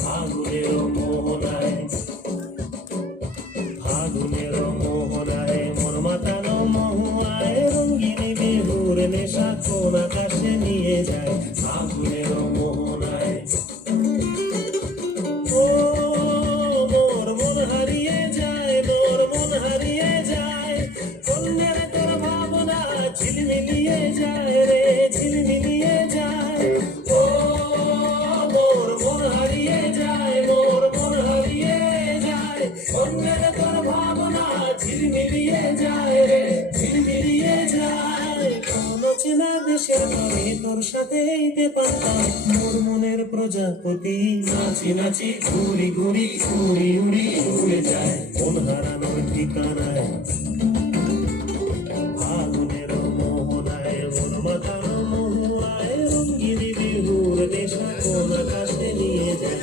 ফাগুনের মোহনায়, ফাগুনের মোহনায় মন মাতানো মহুয়ায় রঙ্গিনী বিহুর নেশা কোন আকাশে নিয়ে যায় ফাগুনের মোহনায়। ও মোর মন হারিয়ে যায়, মোর মন হারিয়ে যায়, কন্যের তোর ভাবনা ঝিলমিলিয়ে যায় রে, ঝিলমিলিয়ে যায়। ও মোর মন হারিয়ে যায়, মোর মন হারিয়ে যায়, কন্যের তোর ভাবনা ঝিলমিলিয়ে যায় রে, ঝিলমিলিয়ে যায়। কোন চেনা দেশের আমি তোর সাথে এইতে পারতাম মোর মনের প্রজাপতি, নাচি নাচি ঘুরি ঘুরি উড়ি উড়ি উড়ে যায় মন হারানোর ঠিকানায়। ফাগুনের মোহনায় মন মাতানো মহুয়ায় রঙ্গিনী বিহুর নেশা কোন আকাশে নিয়ে যায়।